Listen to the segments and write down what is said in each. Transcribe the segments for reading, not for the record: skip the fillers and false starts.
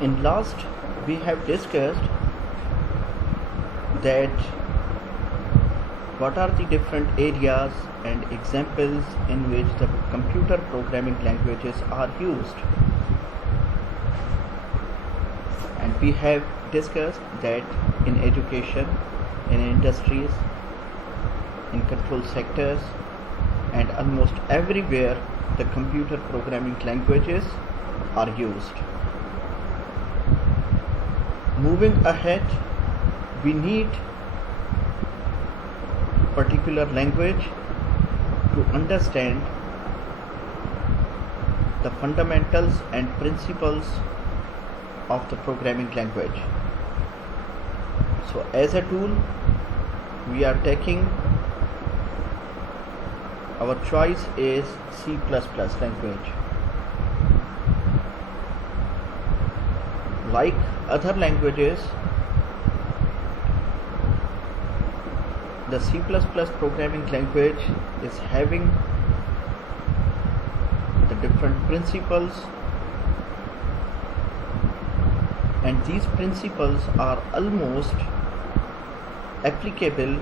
In last we have discussed that what are the different areas and examples in which the computer programming languages are used, and we have discussed that in education, in industries, in control sectors, and almost everywhere the computer programming languages are used. Moving ahead, we need particular language to understand the fundamentals and principles of the programming language. So as a tool, we are taking, our choice is C++ language. Like other languages, the C++ programming language is having the different principles, and these principles are almost applicable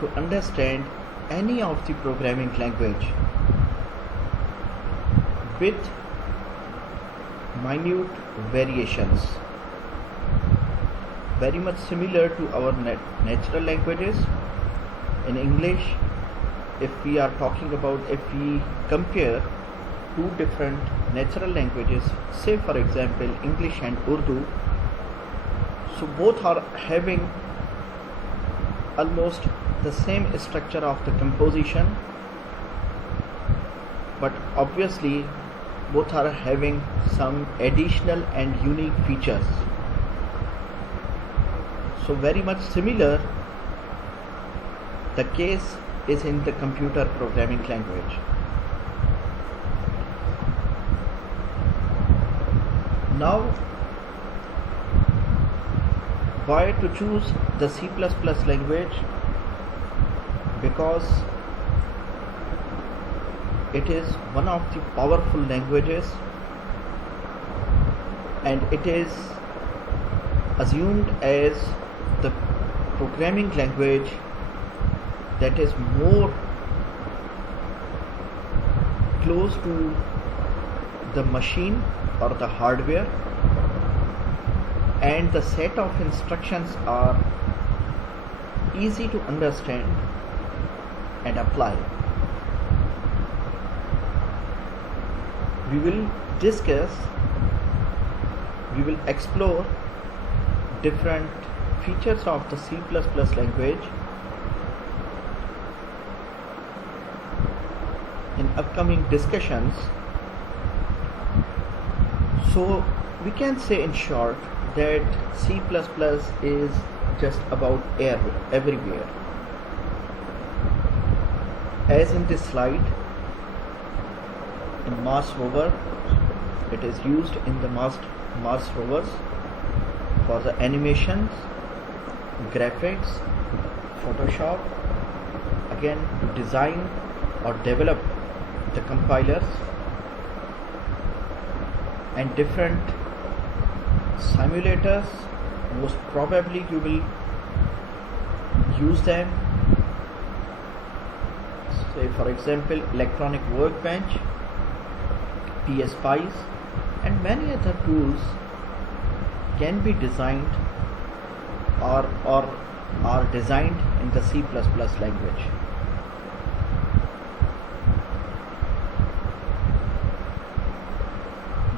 to understand any of the programming language, with minute variations, very much similar to our natural languages. In English, if we are talking about, if we compare two different natural languages, say for example English and Urdu, so both are having almost the same structure of the composition, but obviously both are having some additional and unique features. So very much similar the case is in the computer programming language. Now, why to choose the C++ language? Because it is one of the powerful languages, and it is assumed as the programming language that is more close to the machine or the hardware, and the set of instructions are easy to understand and apply. We will discuss, we will explore different features of the C++ language in upcoming discussions. So we can say in short that C++ is just about everywhere. As in this slide, in Mars rover, it is used in the Mars rovers for the animations, graphics, Photoshop, again to design or develop the compilers, and different simulators. Most probably you will use them, say for example electronic workbench, PSPice, and many other tools can be designed or are designed in the C++ language.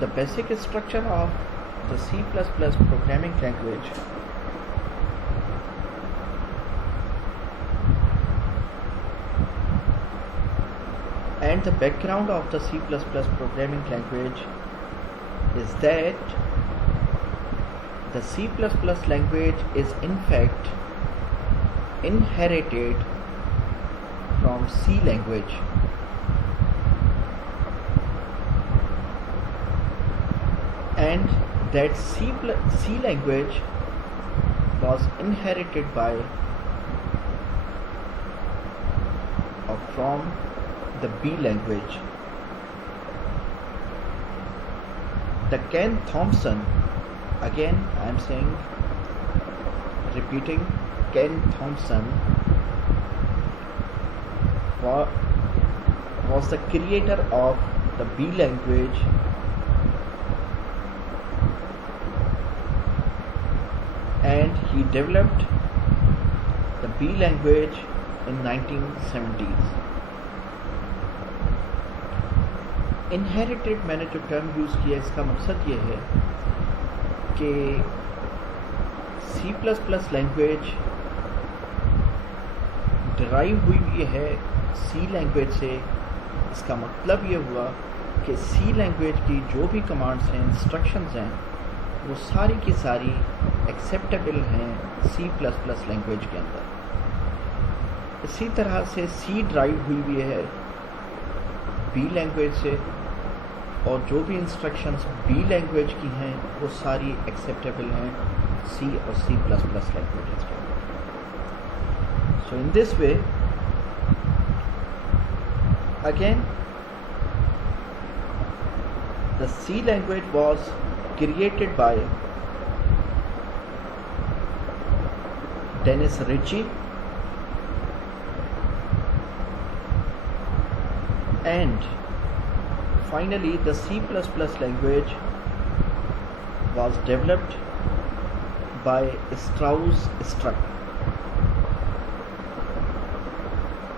The basic structure of the C++ programming language and the background of the C++ programming language is that the C++ language is in fact inherited from C language. And that C language was inherited by or from the B language. the Ken Thompson, again I am saying, repeating, Ken Thompson was the creator of the B language, and he developed the B language in 1970s. Inherited मैंने जो term use किया, इसका मकसद ये है कि C++ language derive हुई है C लैंग्वेज से। इसका मतलब ये हुआ कि C लैंग्वेज की जो भी कमांड्स हैं, इंस्ट्रक्शंस हैं, वो सारी की सारी एक्सेप्टेबल हैं C++ लैंग्वेज के अंदर। इसी तरह से C ड्राइव हुई है B लैंग्वेज से, और जो भी इंस्ट्रक्शंस B लैंग्वेज की हैं वो सारी एक्सेप्टेबल हैं C और C++ लैंग्वेजेस के अंदर। So in this way again the C language was created by Dennis Ritchie, and finally the C++ language was developed by Struture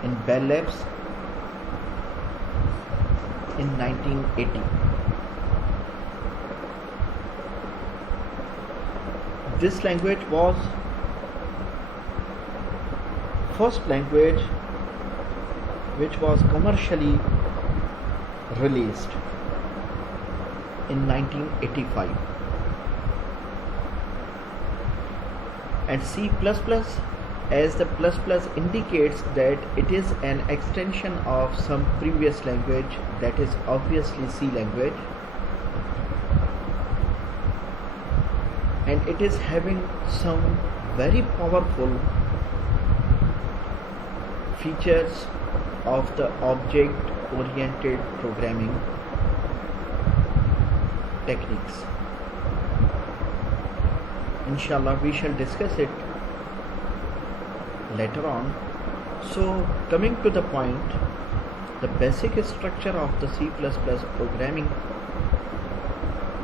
in Bell Labs in 1980. This language was first language which was commercially released in 1985. And C++, as the ++ indicates that it is an extension of some previous language, that is obviously C language, and it is having some very powerful features of the object-oriented programming techniques. Inshallah, we shall discuss it later on. So, coming to the point, the basic structure of the C++ programming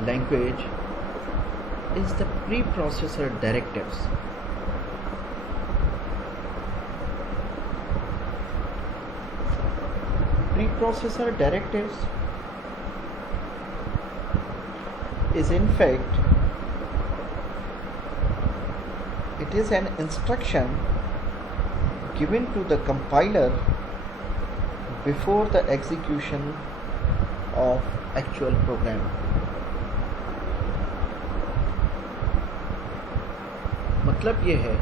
language is the preprocessor directives. Preprocessor directives is in fact, it is an instruction given to the compiler before the execution of actual program. मतलब ये है,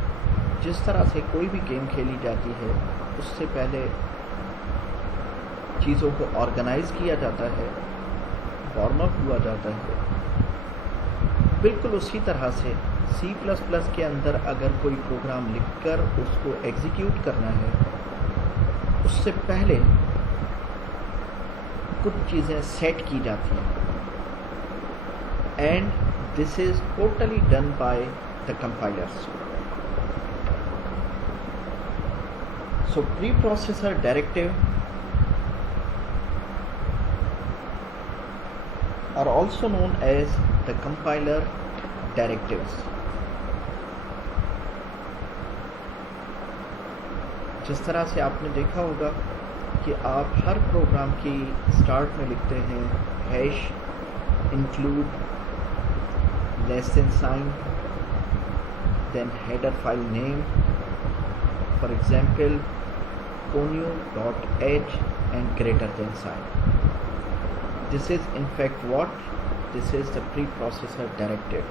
जिस तरह से कोई भी game खेली जाती है उससे पहले चीज़ों को ऑर्गेनाइज किया जाता है, वार्म अप हुआ जाता है, बिल्कुल उसी तरह से C++ के अंदर अगर कोई प्रोग्राम लिखकर उसको एग्जीक्यूट करना है, उससे पहले कुछ चीज़ें सेट की जाती हैं, and this is totally done by the compilers. So pre processor directive are also known as the compiler directives. जिस तरह से आपने देखा होगा कि आप हर प्रोग्राम की स्टार्ट में लिखते हैं hash include $, then header file name, for example connew.h and greater than sign. This is in fact what? This is the preprocessor directive.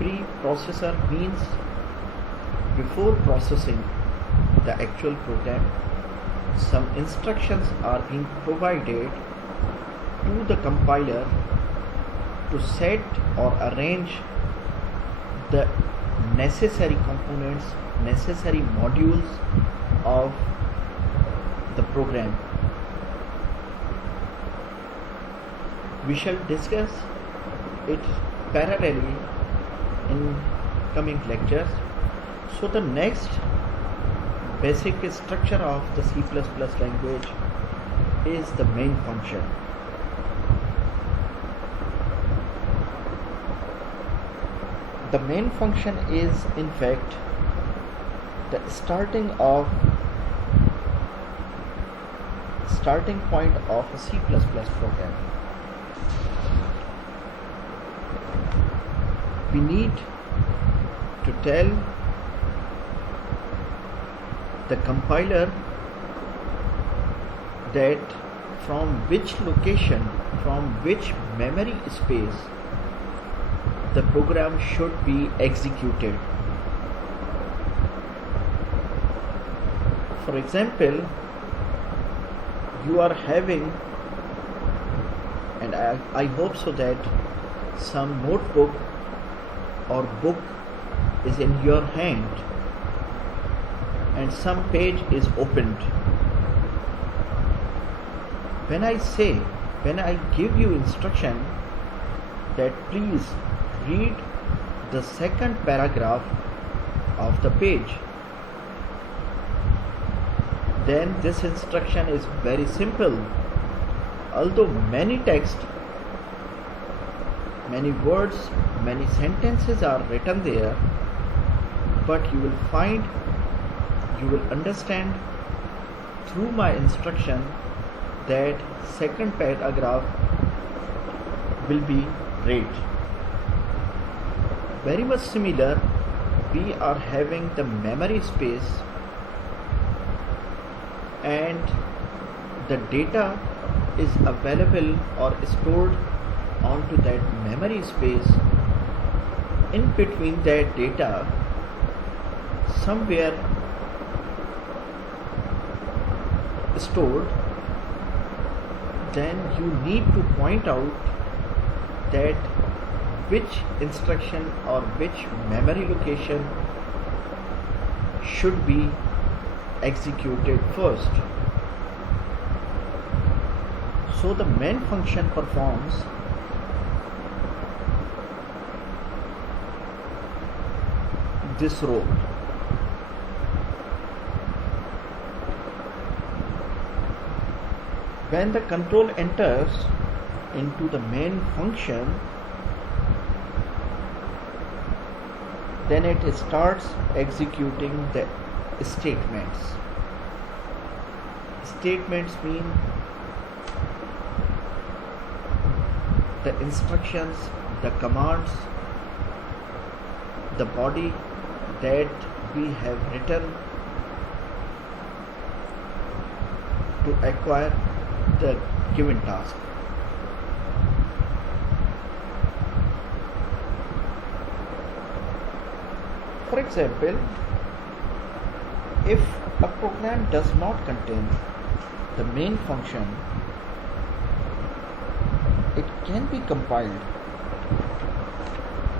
Preprocessor means before processing the actual program, some instructions are being provided to the compiler to set or arrange the necessary components, necessary modules of the program. We shall discuss it parallelly in coming lectures. So the next basic structure of the C++ language is the main function. The main function is in fact the starting point of a C++ program. We need to tell the compiler that from which location, from which memory space the program should be executed. For example, you are having, and I hope so, that some notebook or book is in your hand and some page is opened. When I give you instruction that please read the second paragraph of the page, then this instruction is very simple. Although many text, many words, many sentences are written there, but you will understand through my instruction that second paragraph will be read. Very much similar, we are having the memory space and the data is available or stored onto that memory space. In between that data, somewhere stored, then you need to point out that which instruction or which memory location should be executed first. So the main function performs this role. When the control enters into the main function, then it starts executing the statements. Statements mean the instructions, the commands, the body that we have written to acquire the given task. For example, if a program does not contain the main function, it can be compiled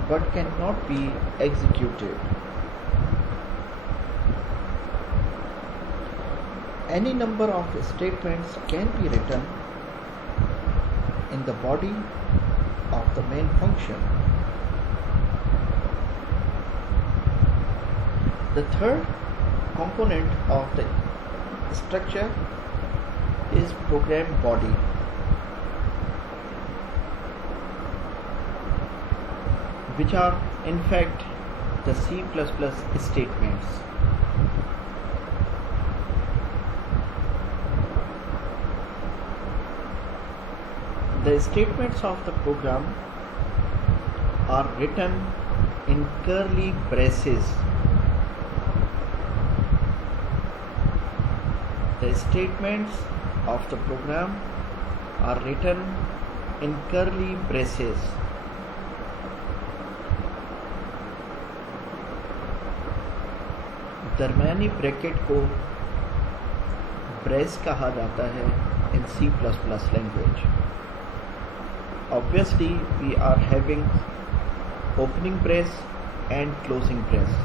but cannot be executed. Any number of statements can be written in the body of the main function. The third component of the structure is program body. Which are in fact the C++ statements. The statements of the program are written in curly braces. The statements of the program are written in curly braces. दरमियानी bracket को brace कहा जाता है in C++ language. Obviously, we are having opening brace and closing brace.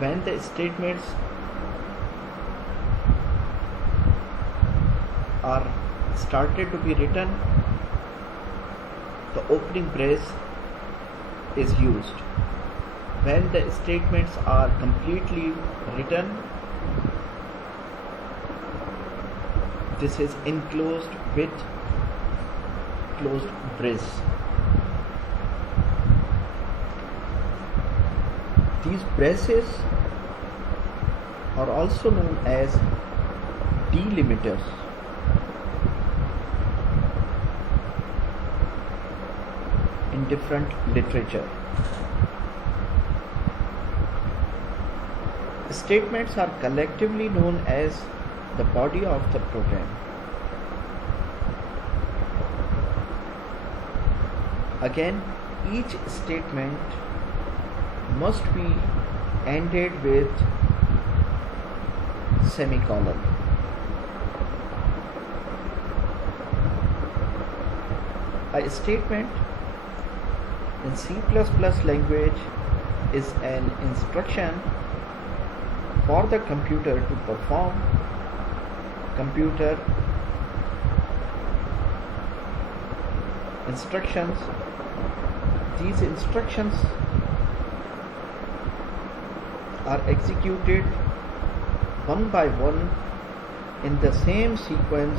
When the statements are started to be written, the opening brace is used. When the statements are completely written, this is enclosed with closed brace. These braces are also known as delimiters. In different literature, statements are collectively known as the body of the program. Again, each statement must be ended with semicolon. A statement in C++ language is an instruction for the computer to perform computer instructions. These instructions are executed one by one in the same sequence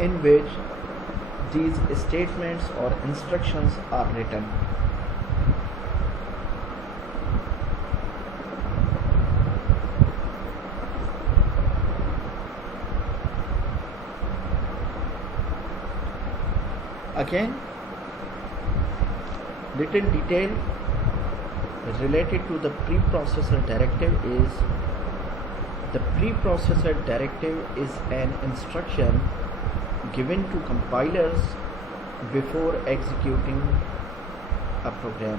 in which these statements or instructions are written. Again, little detail related to the preprocessor directive is the preprocessor directive is an instruction given to compilers before executing a program.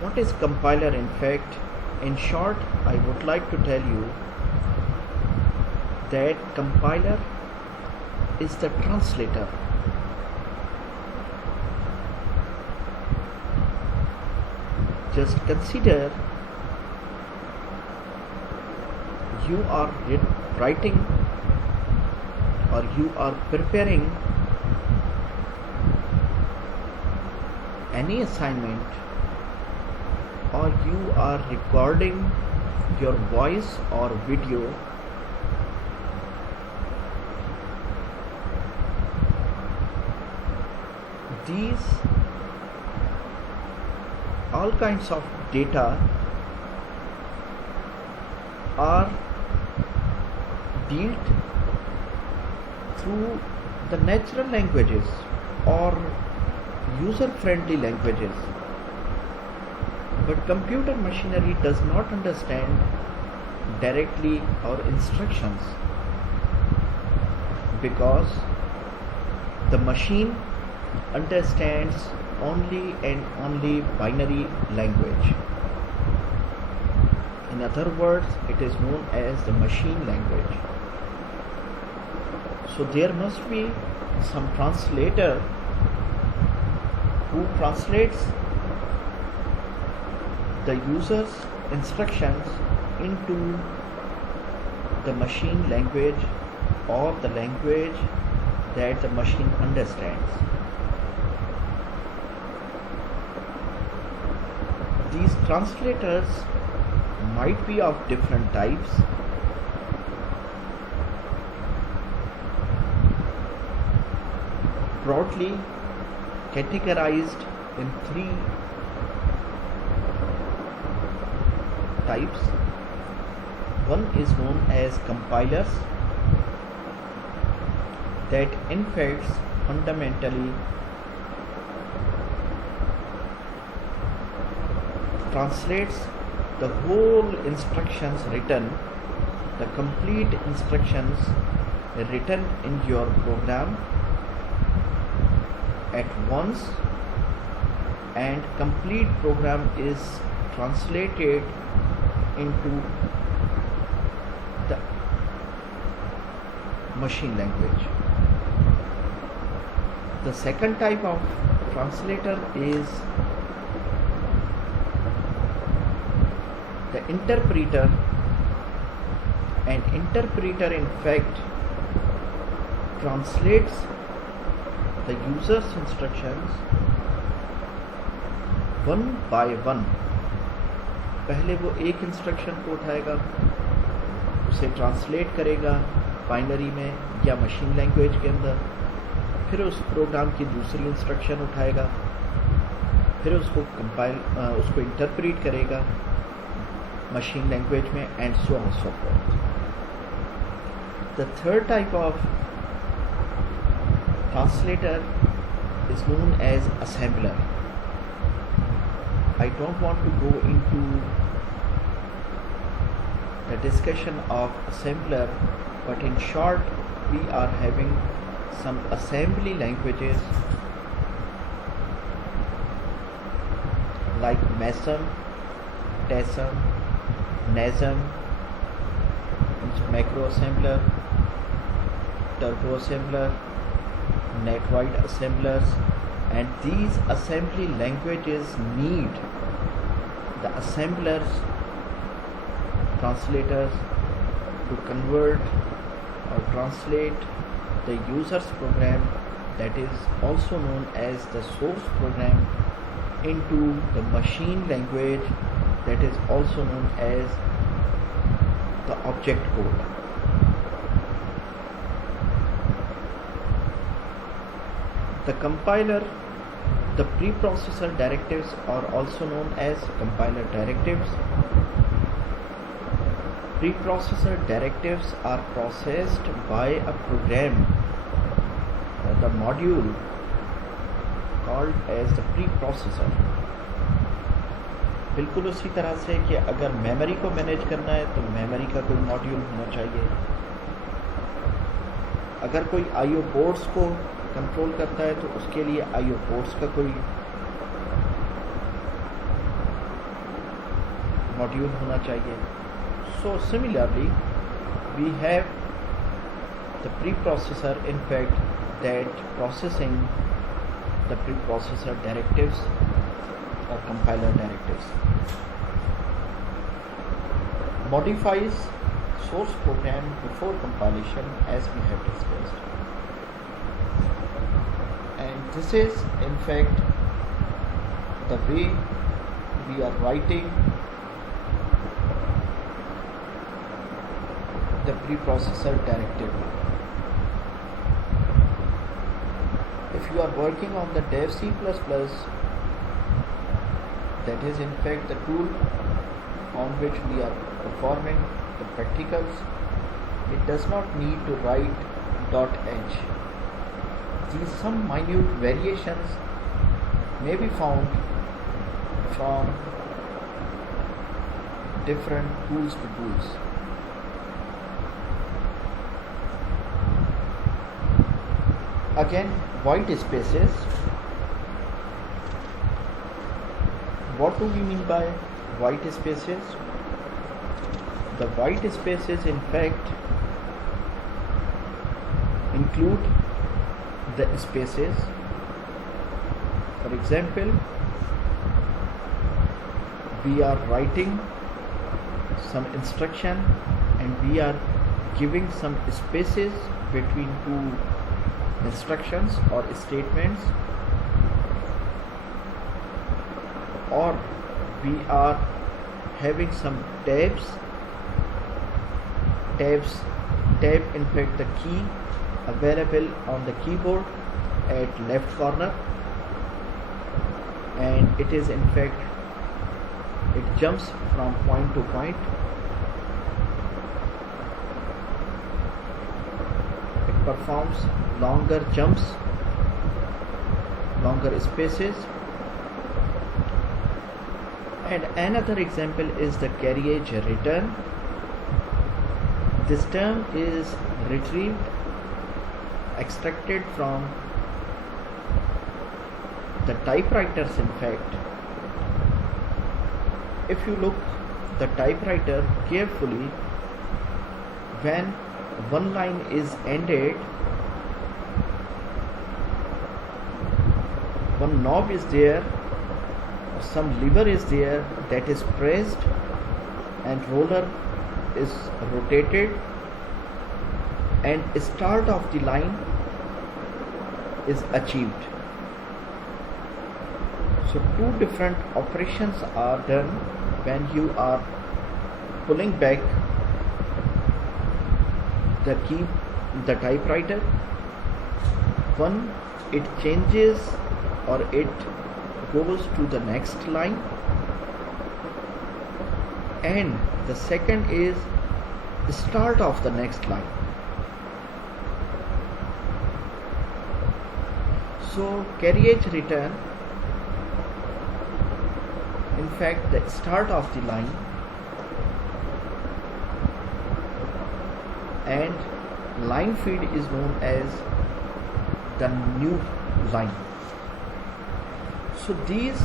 What is compiler in fact? In short, I would like to tell you that compiler is the translator. Just consider you are writing or you are preparing any assignment, or you are recording your voice or video. These all kinds of data are dealt through the natural languages or user-friendly languages. But computer machinery does not understand directly our instructions because the machine understands only and only binary language. In other words, it is known as the machine language. So there must be some translator who translates the user's instructions into the machine language or the language that the machine understands. These translators might be of different types. Broadly categorized in 3 types. One is known as compilers, that in fact fundamentally translates the whole instructions written, the complete instructions written in your program at once, and complete program is translated into the machine language. The second type of translator is the interpreter. An interpreter in fact translates the user's instructions one by one. पहले वो एक instruction को उठाएगा, उसे translate करेगा binary में या machine language के अंदर, फिर उस प्रोग्राम की दूसरी इंस्ट्रक्शन उठाएगा, फिर उसको उसको इंटरप्रेट करेगा मशीन लैंग्वेज में, and so on so fourth. The third type of translator is known as assembler. I don't want to go into the discussion of assembler, but in short, we are having some assembly languages like MESM, TESM, NASM, macro assembler, turbo assembler, net-wide assemblers, and these assembly languages need the assemblers, translators, to convert or translate the user's program, that is also known as the source program, into the machine language, that is also known as the object code. The compiler, the preprocessor directives are also known as compiler directives. Preprocessor directives are processed by a program or the module called as the preprocessor. बिल्कुल उसी तरह से कि अगर memory को manage करना है तो मेमोरी का कोई मॉड्यूल होना चाहिए, अगर कोई आईओ पोर्ट्स को कंट्रोल करता है तो उसके लिए आईओ पोर्ट्स का कोई मॉड्यूल होना चाहिए. So similarly, we have the preprocessor in fact that processing the preprocessor directives or compiler directives, modifies source program before compilation, as we have discussed, and this is in fact the way we are writing the preprocessor directive. If you are working on the dev C++, that is in fact the tool on which we are performing the practicals, it does not need to write .h. These some minute variations may be found from different tools to tools. Again, white spaces. What do we mean by white spaces? The white spaces in fact include the spaces. For example, we are writing some instruction and we are giving some spaces between two instructions or statements, or we are having some tabs. Tab in fact the key available on the keyboard at left corner, and it is in fact it jumps from point to point. It performs longer jumps, longer spaces. And another example is the carriage return. This term is retrieved, extracted from the typewriters in fact. If you look the typewriter carefully, when one line is ended, one knob is there, some lever is there that is pressed and roller is rotated and start of the line is achieved. So two different operations are done when you are pulling back the key, the typewriter. One, it changes or it goes to the next line, and the second is the start of the next line. So carriage return, in fact the start of the line, and line feed is known as the new line. So these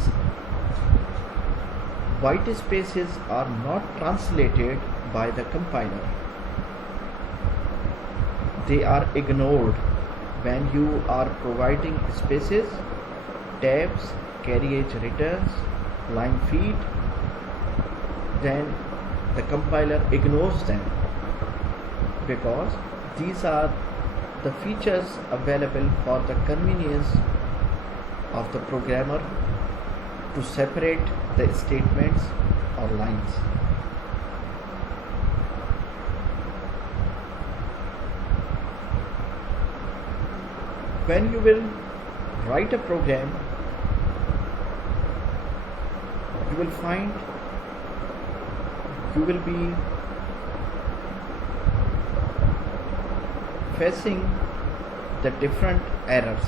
white spaces are not translated by the compiler. They are ignored when you are providing spaces, tabs, carriage returns, line feed. Then the compiler ignores them because these are the features available for the convenience of the programmer to separate the statements or lines. When you will write a program, you will find you will be facing the different errors.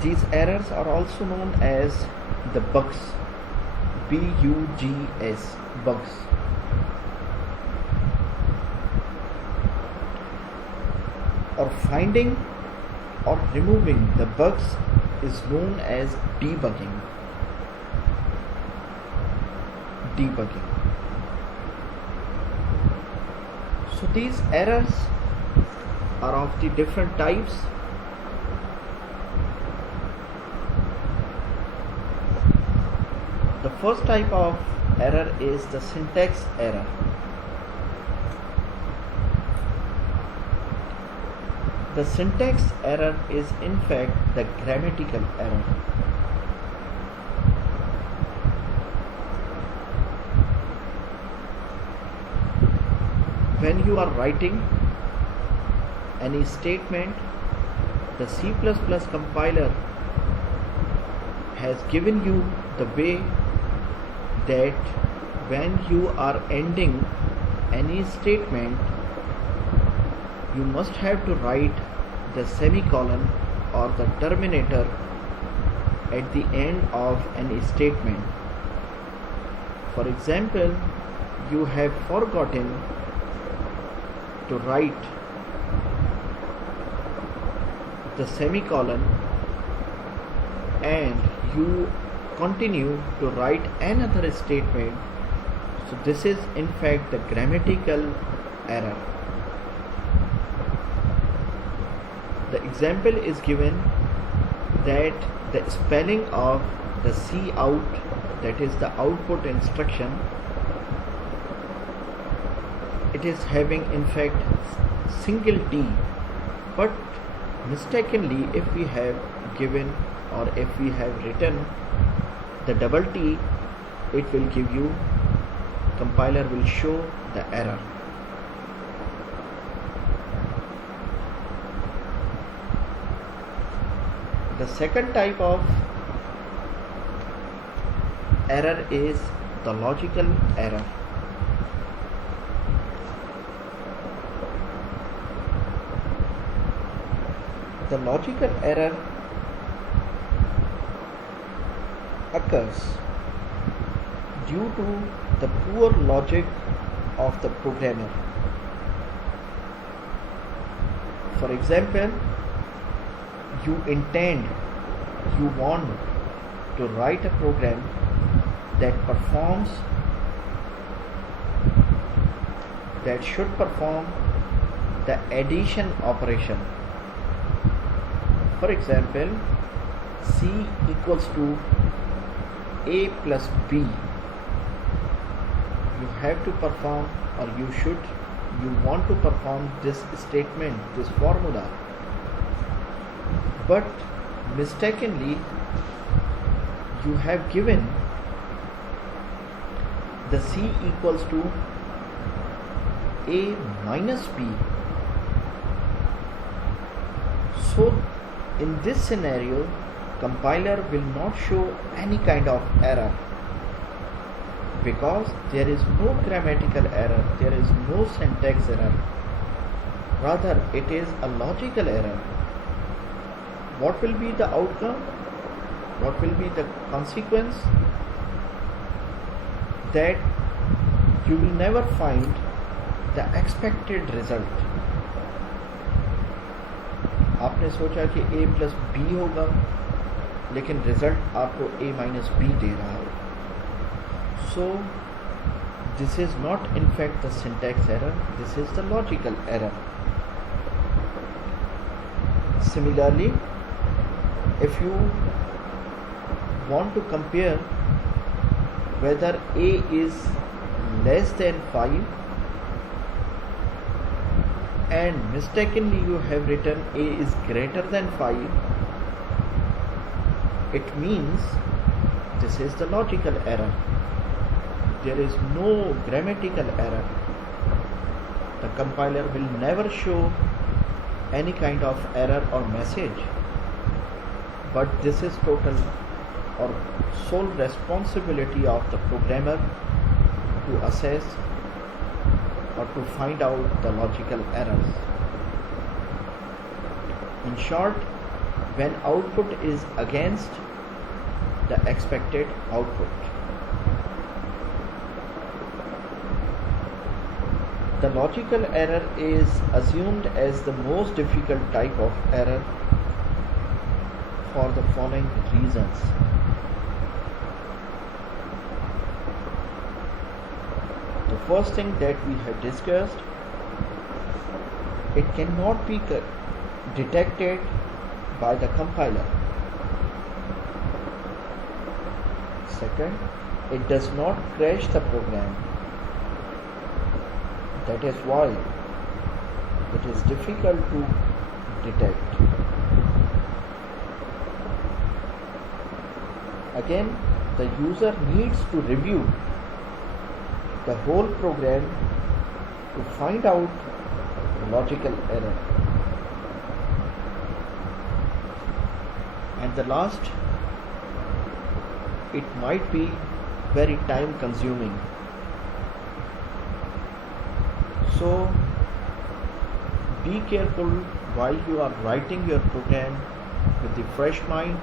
These errors are also known as the bugs, B-U-G-S, bugs. Or finding or removing the bugs is known as debugging. So these errors are of the different types. The first type of error is the syntax error. The syntax error is in fact the grammatical error. When you are writing any statement, the C++ compiler has given you the way that when you are ending any statement, you must have to write the semicolon or the terminator at the end of any statement. For example, you have forgotten to write the semicolon and you continue to write another statement. So this is in fact the grammatical error. The example is given that the spelling of the cout, that is the output instruction, it is having in fact single T, but mistakenly if we have given or if we have written the double T, it will give you, compiler will show the error. The second type of error is the logical error. The logical error occurs due to the poor logic of the programmer. For example, you want to write a program that should perform the addition operation. For example, C equals to A plus B. you have to perform, or you want to perform this statement, this formula, but mistakenly you have given the C equals to A minus B. So in this scenario, compiler will not show any kind of error, because there is no grammatical error, there is no syntax error, rather it is a logical error. What will be the outcome? What will be the consequence? That you will never find the expected result. आपने सोचा कि A plus B होगा, लेकिन result आपको A minus B दे रहा है. So this is not in fact the syntax error, this is the logical error. Similarly, if you want to compare whether A is less than 5 and mistakenly you have written A is greater than 5, it means this is the logical error. There is no grammatical error. The compiler will never show any kind of error or message, but this is total or sole responsibility of the programmer to assess or to find out the logical errors. In short, when output is against the expected output, the logical error is assumed as the most difficult type of error for the following reasons. The first thing that we have discussed, it cannot be detected by the compiler. Second, it does not crash the program. That is why it is difficult to detect. Again, the user needs to review the whole program to find out logical error. And the last, it might be very time consuming. So be careful while you are writing your program with the fresh mind,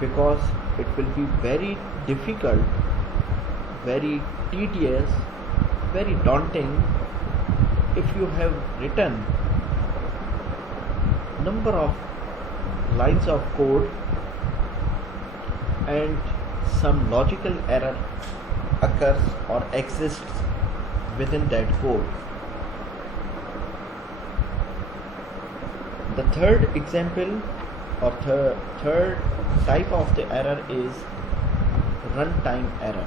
because it will be very difficult, very tedious, very daunting if you have written number of lines of code and some logical error occurs or exists within that code. The third example or third type of the error is runtime error.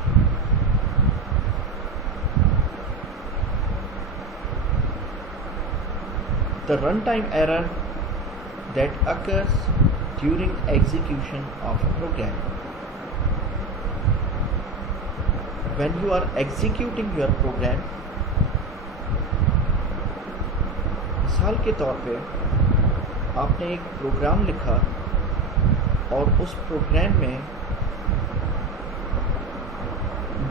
The runtime error that occurs during execution of a program. When you are executing your program, मिसाल के तौर पे आपने एक programme लिखा और उस programme में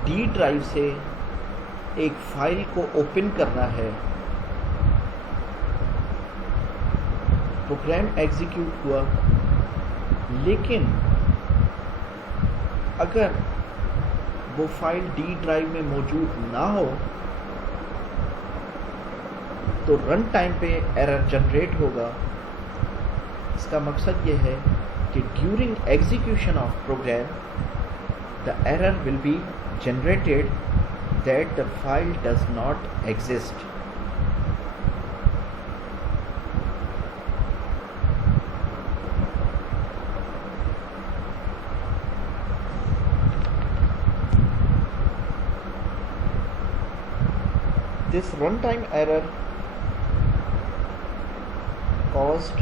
डी ड्राइव से एक फाइल को ओपन करना है. प्रोग्राम एग्जीक्यूट हुआ, लेकिन अगर वो फाइल डी ड्राइव में मौजूद ना हो तो रन टाइम पे एरर जनरेट होगा. इसका मकसद ये है कि during execution of program the error will be generated that the file does not exist. This runtime error caused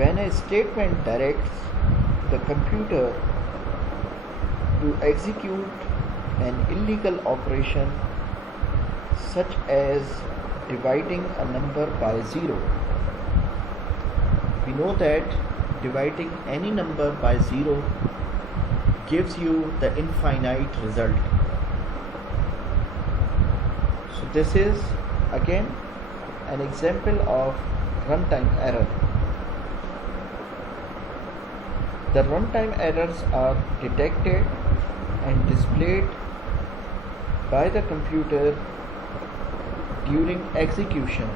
when a statement directs the computer to execute an illegal operation such as dividing a number by 0. We know that dividing any number by 0 gives you the infinite result. So this is again an example of runtime error. The runtime errors are detected and displayed by the computer during execution.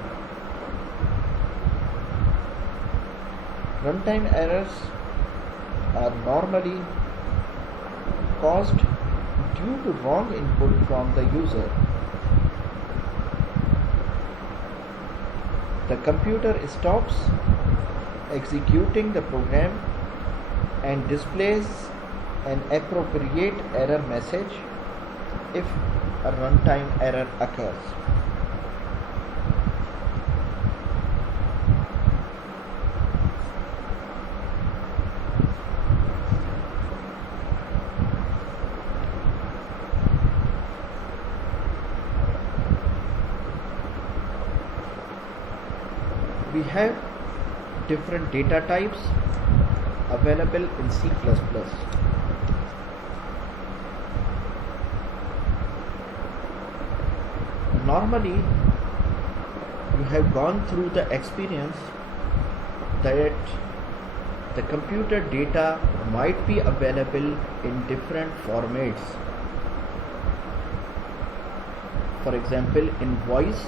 Runtime errors are normally caused due to wrong input from the user. The computer stops executing the program and displays an appropriate error message if a runtime error occurs. We have different data types available in C++. Normally, you have gone through the experience that the computer data might be available in different formats. For example, in voice,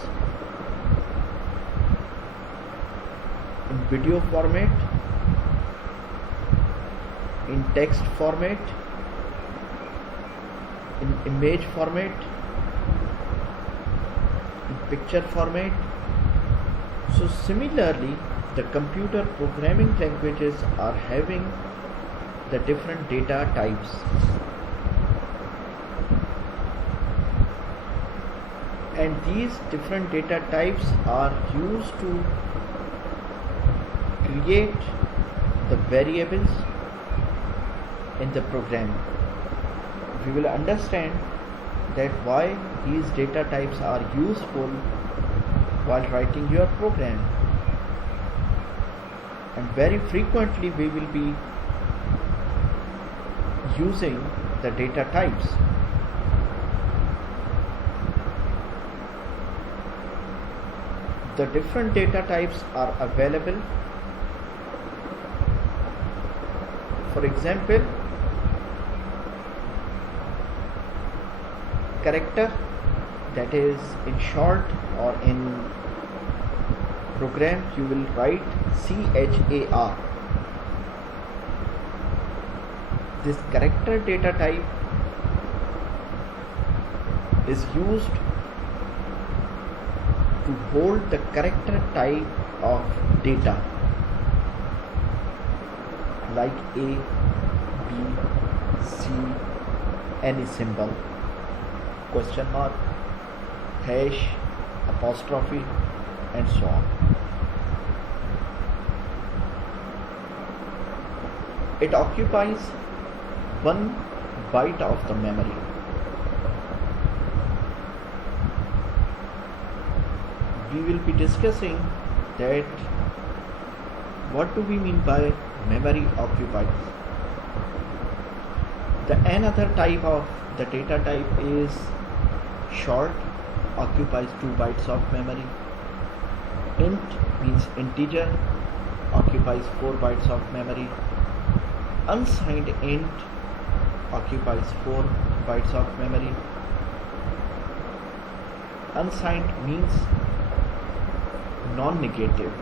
in video format, in text format, in image format, in picture format. So similarly, the computer programming languages are having the different data types. And these different data types are used to create the variables in the program. We will understand that why these data types are useful while writing your program. And very frequently we will be using the data types. The different data types are available. For example, character, that is in short or in program you will write CHAR. This character data type is used to hold the character type of data like A, B, C, any symbol, question mark, hash, apostrophe, and so on. It occupies 1 byte of the memory. We will be discussing that what do we mean by memory occupies. The another type of the data type is short, occupies 2 bytes of memory. Int means integer, occupies 4 bytes of memory. Unsigned int occupies 4 bytes of memory. Unsigned means non-negative,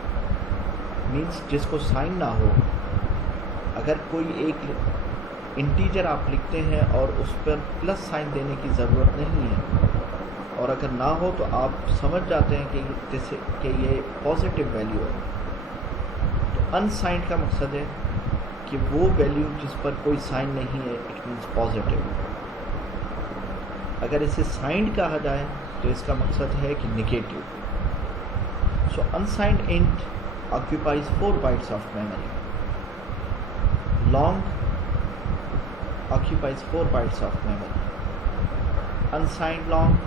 means जिसको sign ना हो. अगर कोई एक integer आप लिखते हैं और उस पर प्लस साइन देने की ज़रूरत नहीं है, और अगर ना हो तो आप समझ जाते हैं कि ये पॉजिटिव वैल्यू है. तो अनसाइंड का मकसद है कि वो वैल्यू जिस पर कोई साइन नहीं है, इट मीन्स पॉजिटिव. अगर इसे साइंड कहा जाए तो इसका मकसद है कि negative. So unsigned int occupies 4 bytes of memory. Long occupies 4 bytes of memory. Unsigned long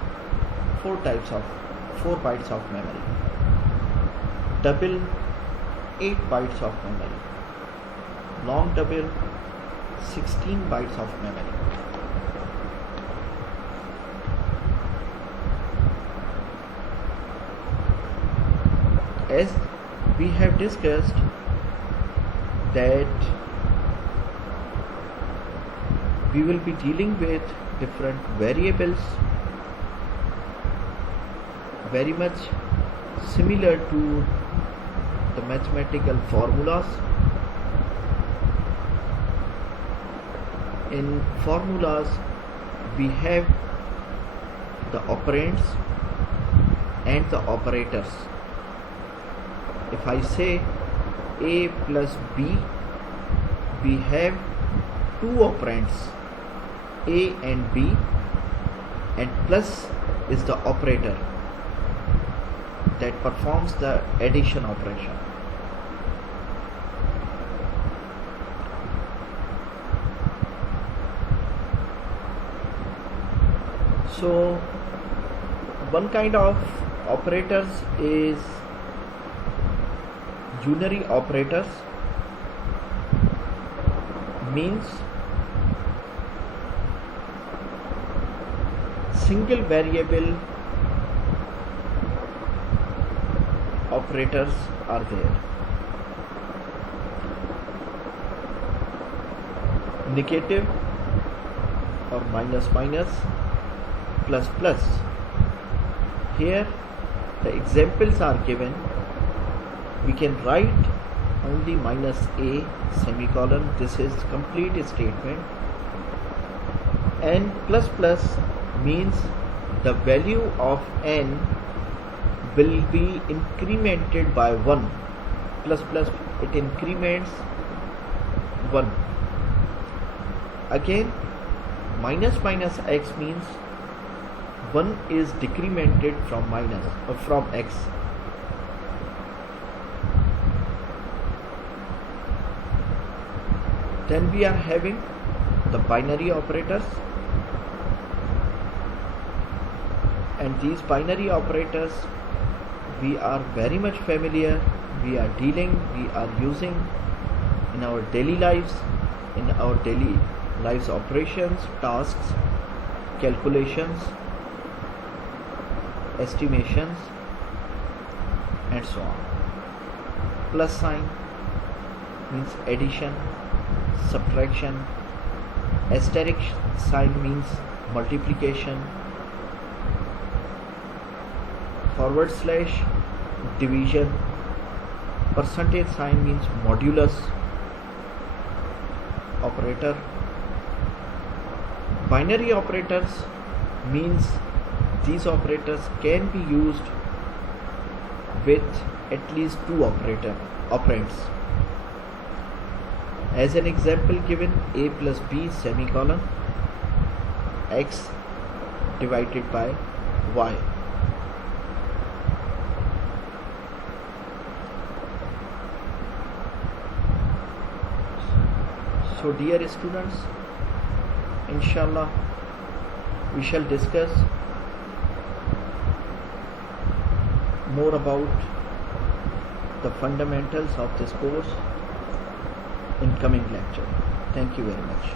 4 bytes of memory. Double 8 bytes of memory. Long double 16 bytes of memory. As we have discussed that we will be dealing with different variables very much similar to the mathematical formulas. In formulas we have the operands and the operators. If I say A plus B, we have two operands A and B, and plus is the operator that performs the addition operation. So one kind of operators is unary operators, means single variable operators are there. Negative or minus minus, plus plus. Here the examples are given. We can write only minus a semicolon, this is complete statement, and plus plus means the value of n will be incremented by 1. Plus plus, it increments 1. Again minus minus x means 1 is decremented from from x. Then we are having the binary operators, and these binary operators we are very much familiar, we are using in our daily lives, operations, tasks, calculations, estimations, and so on. Plus sign means addition, subtraction. Asterisk sign means multiplication. Forward slash division. Percentage sign means modulus operator. Binary operators means these operators can be used with at least two operands. As an example given, a plus b semicolon x divided by y. So dear students, inshallah we shall discuss more about the fundamentals of this course in coming lecture. Thank you very much.